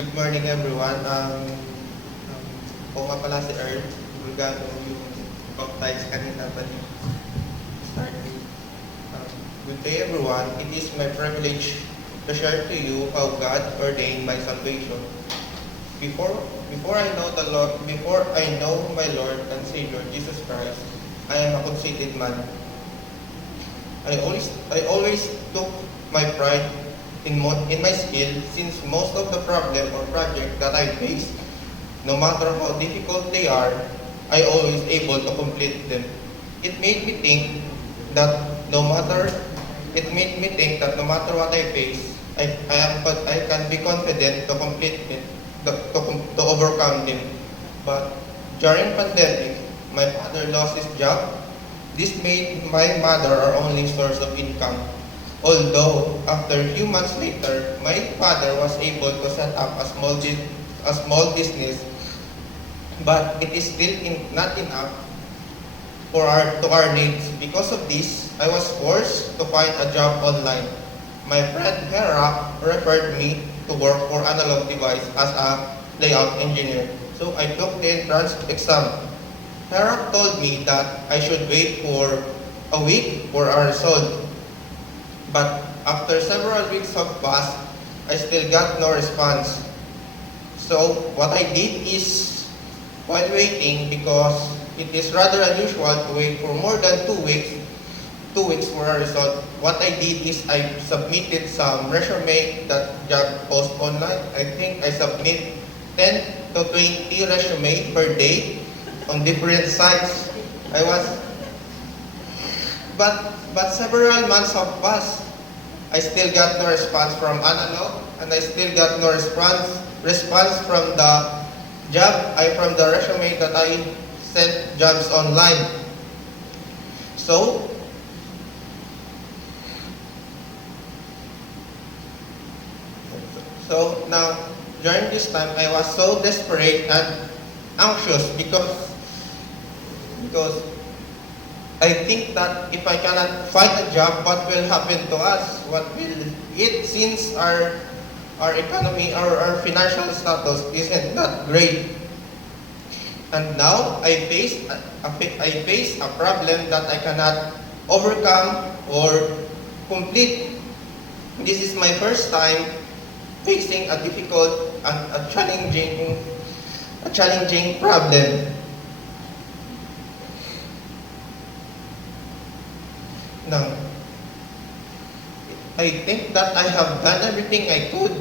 Good morning everyone. Ako nga pala si Earl Bulgado, yung baptized kanina pa ni start. Good day everyone. It is my privilege to share to you how God ordained my salvation. Before I know the Lord, before I know my Lord and Savior Jesus Christ, I am a conceited man. I always took my pride in my skill, since most of the problem or project that I face, no matter how difficult they are, I always able to complete them. It made me think that no matter what I face, I can be confident to complete it, to overcome them. But during pandemic, my father lost his job. This made my mother our only source of income. Although, after a few months later, my father was able to set up a small business, but it is still not enough to our needs. Because of this, I was forced to find a job online. My friend Hera referred me to work for Analog Device as a layout engineer. So I took the entrance exam. Hera told me that I should wait for a week for a result. But after several weeks have passed, I still got no response. So what I did is, while waiting, because it is rather unusual to wait for more than 2 weeks for a result, what I did is I submitted some resume that job post online. I think I submit 10 to 20 resume per day on different sites. But several months have passed. I still got no response from Analog, and I still got no response from the from the resume that I sent jobs online. So now during this time I was so desperate and anxious because I think that if I cannot find a job, what will happen to us? What will it, since our economy, our financial status isn't that great. And now I face a problem that I cannot overcome or complete. This is my first time facing a difficult and a challenging problem. Now, I think that I have done everything I could.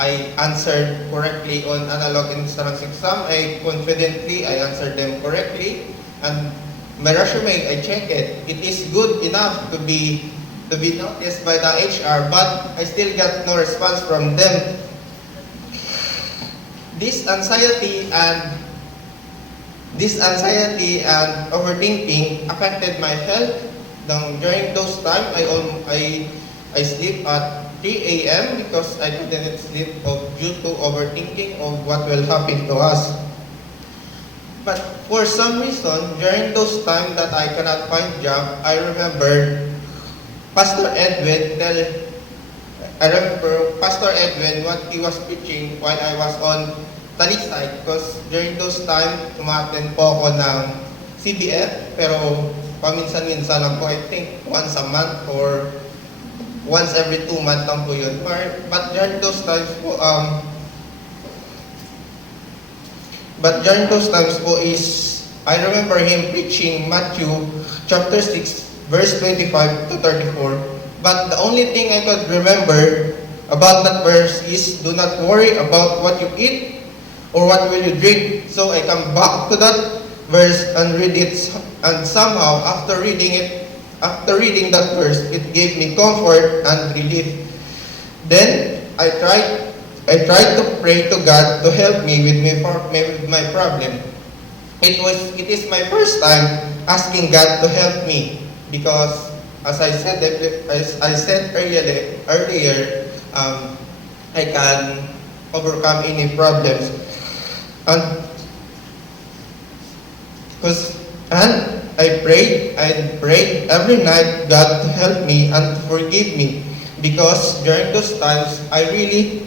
I answered correctly on analog entrance exam. I answered them correctly, and my resume, I checked it. It is good enough to be noticed by the HR, but I still got no response from them. This anxiety and overthinking affected my health. During those times, I sleep at 3 a.m. because I couldn't sleep due to overthinking of what will happen to us. But for some reason, during those times that I cannot find job, I remember Pastor Edwin what he was preaching while I was on Talisay, because during those times, umattend po ako ng CBF, pero paminsan-minsan lang po, I think once a month or once every 2 months lang po yun. But during those times po is, I remember him preaching Matthew chapter 6, verse 25 to 34. But the only thing I could remember about that verse is, do not worry about what you eat or what will you drink. So I come back to that verse and read it, and somehow after reading that verse, it gave me comfort and relief. Then I tried to pray to God to help me with my problem. It is my first time asking God to help me, because as I said earlier, I can overcome any problems, and I prayed every night God to help me and to forgive me, because during those times I really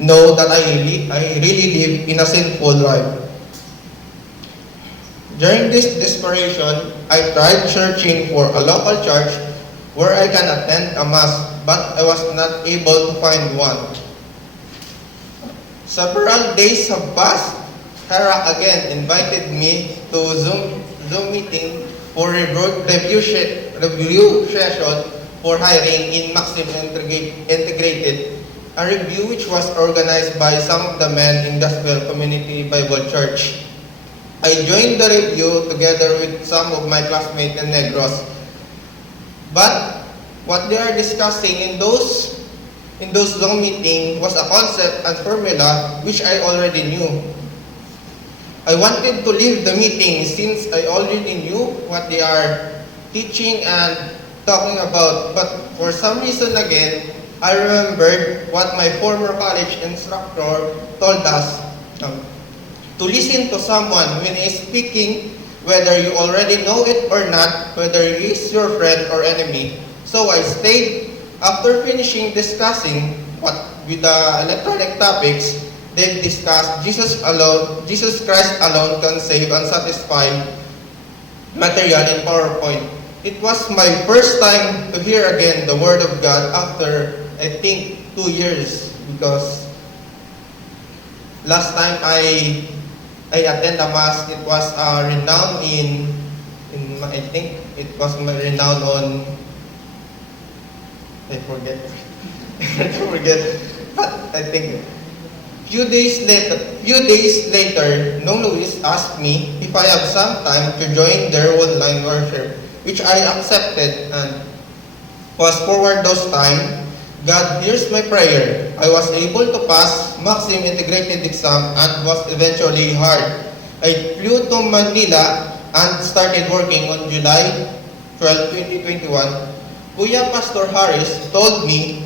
know that I really live in a sinful life. During this desperation, I tried searching for a local church where I can attend a mass, but I was not able to find one. Several days have passed. Hera again invited me to Zoom meeting for review session for hiring in Maxim Integrated, a review which was organized by some of the men in Gospel Community Bible Church. I joined the review together with some of my classmates in Negros. But what they are discussing in those Zoom meetings was a concept and formula which I already knew. I wanted to leave the meeting since I already knew what they are teaching and talking about. But for some reason again, I remembered what my former college instructor told us. To listen to someone when he is speaking, whether you already know it or not, whether he is your friend or enemy. So I stayed. After finishing discussing with the electronic topics, they discussed Jesus Christ alone can save and satisfy material in PowerPoint. It was my first time to hear again the Word of God after, I think, 2 years, because last time I attend a mass. It was renowned in I think it was renowned on, I forget. But I think few days later, Nong Luis asked me if I have some time to join their online worship, which I accepted, and fast forward those time, God hears my prayer. I was able to pass Maxim Integrated exam and was eventually hired. I flew to Manila and started working on July 12, 2021. Kuya Pastor Harris told me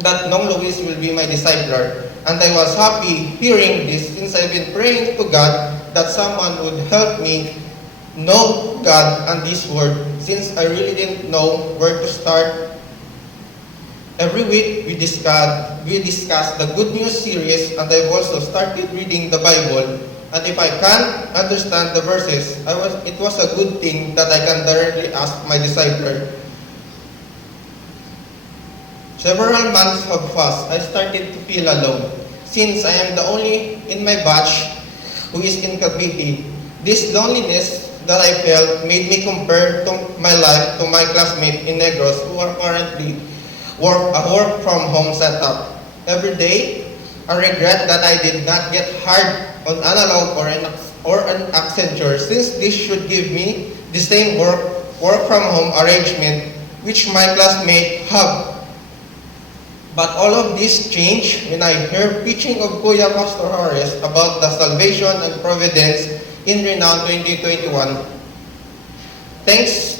that Nong Luis will be my discipler, and I was happy hearing this since I've been praying to God that someone would help me know God and this word, since I really didn't know where to start. Every week we discuss the Good News series, and I've also started reading the Bible. And if I can't understand the verses, it was a good thing that I can directly ask my discipler. Several months have passed. I started to feel alone, since I am the only in my batch who is in Cavite. This loneliness that I felt made me compare my life to my classmates in Negros who are currently a work from home setup. Every day, I regret that I did not get hired on analog or an Accenture, since this should give me the same work from home arrangement which my classmates have. But all of this changed when I heard preaching of Kuya Pastor Harris about the salvation and providence in Renown 2021. Thanks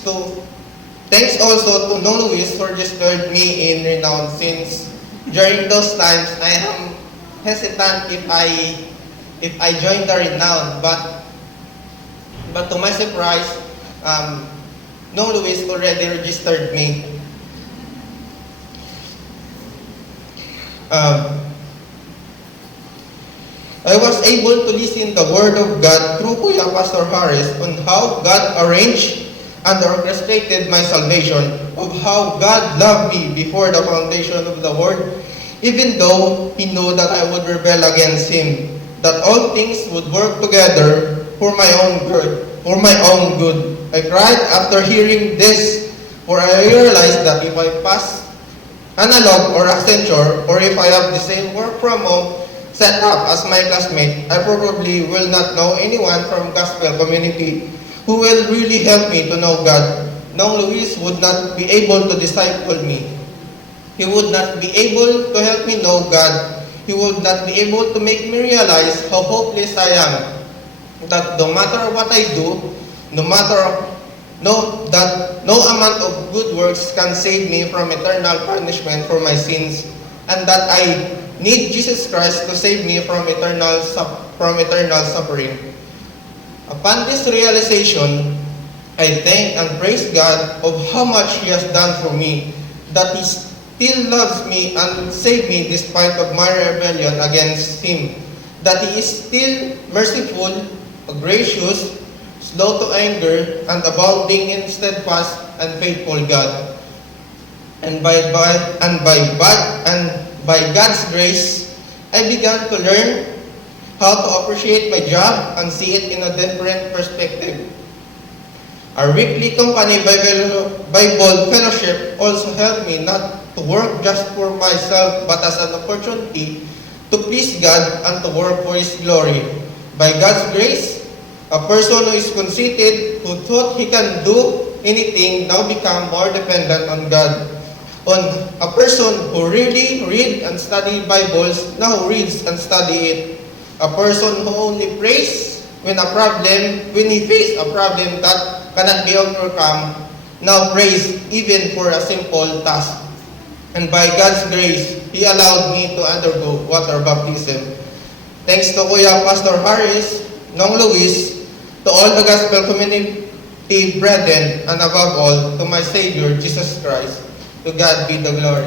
also to Nong Luis for registered me in Renown, since during those times I am hesitant if I join the Renown, but to my surprise, Nong Luis already registered me. I was able to listen the Word of God through Kuya Pastor Harris on how God arranged and orchestrated my salvation, of how God loved me before the foundation of the world, even though He knew that I would rebel against Him, that all things would work together for my own good. I cried after hearing this, for I realized that if I pass analog or Accenture, or if I have the same work from home set up as my classmate, I probably will not know anyone from Gospel Community who will really help me to know God. Nong Luis would not be able to disciple me. He would not be able to help me know God. He would not be able to make me realize how hopeless I am. That no matter what I do, that no amount of good works can save me from eternal punishment for my sins, and that I need Jesus Christ to save me from eternal suffering. Upon this realization, I thank and praise God of how much He has done for me, that still loves me and saved me despite of my rebellion against Him, that He is still merciful, gracious, slow to anger, and abounding in steadfast and faithful God. And by God's grace, I began to learn how to appreciate my job and see it in a different perspective. Our weekly company Bible fellowship also helped me not to work just for myself but as an opportunity to please God and to work for His glory. By God's grace, a person who is conceited, who thought he can do anything, now become more dependent on God. On a person who really read and study Bibles, now reads and study it. A person who only prays when he faces a problem that cannot be overcome, now prays even for a simple task. And by God's grace, He allowed me to undergo water baptism. Thanks to Kuya Pastor Harris, Nong Luis, to all the gospel community brethren, and above all, to my Savior, Jesus Christ. To God be the glory.